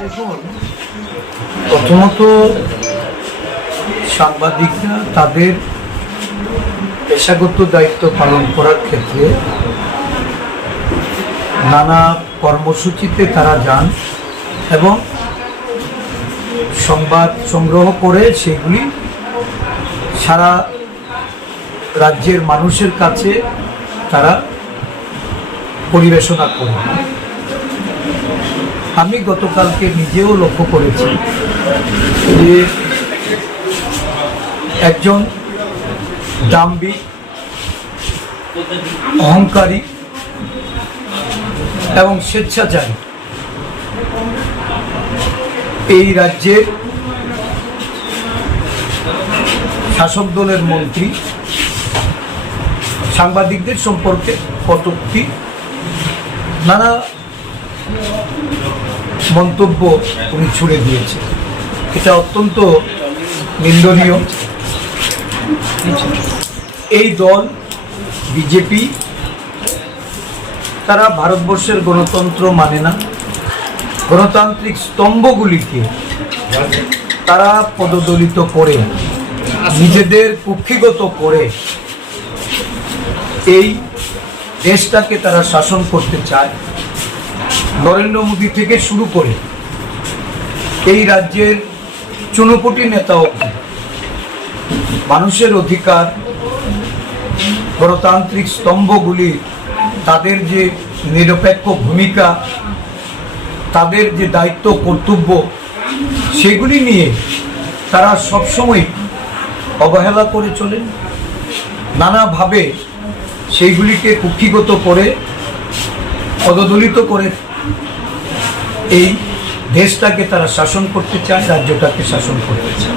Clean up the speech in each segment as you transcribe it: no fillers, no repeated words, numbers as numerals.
দেখুন, প্রথমত সাংবাদিকরা তাদের পেশাগত দায়িত্ব পালন করার ক্ষেত্রে নানা কর্মসূচিতে তারা যান এবং সংবাদ সংগ্রহ করে সেগুলি সারা রাজ্যের মানুষের কাছে তারা পরিবেশনা করে। আমি গতকালকে নিজেও লক্ষ্য করেছি যে একজন দাম্ভিক, অহংকারী এবং স্বেচ্ছাচারী এই রাজ্যের শাসক দলের মন্ত্রী সাংবাদিকদের সম্পর্কে কটূক্তি, নানা মন্তব্য উনি ছুড়ে দিয়েছে। এটা অত্যন্ত নিন্দনীয়। এই দল বিজেপি, তারা ভারতবর্ষের গণতন্ত্র মানে না। গণতান্ত্রিক স্তম্ভগুলিকে তারা পদদলিত করে, নিজেদের কুক্ষিগত করে এই দেশটাকে তারা শাসন করতে চায়। নরেন্দ্র মোদী থেকে শুরু করে এই রাজ্যের চুনোপুটি নেতাও মানুষের অধিকার, গণতান্ত্রিক স্তম্ভগুলি, তাদের যে নিরপেক্ষ ভূমিকা, তাদের যে দায়িত্ব কর্তব্য, সেগুলি নিয়ে তারা সবসময় অবহেলা করে চলেন। নানাভাবে সেইগুলিকে কুক্ষিগত করে, পদদলিত করে এই দেশটাকে তারা শাসন করতে চায়, রাজ্যটাকে শাসন করতে চায়।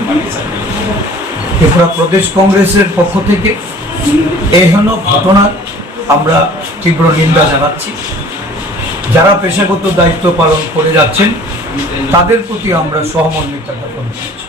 ত্রিপুরা প্রদেশ কংগ্রেসের পক্ষ থেকে এহেন ঘটনার আমরা তীব্র নিন্দা জানাচ্ছি। যারা পেশাগত দায়িত্ব পালন করে যাচ্ছেন তাদের প্রতি আমরা সহমর্মিতা জ্ঞাপন করছি।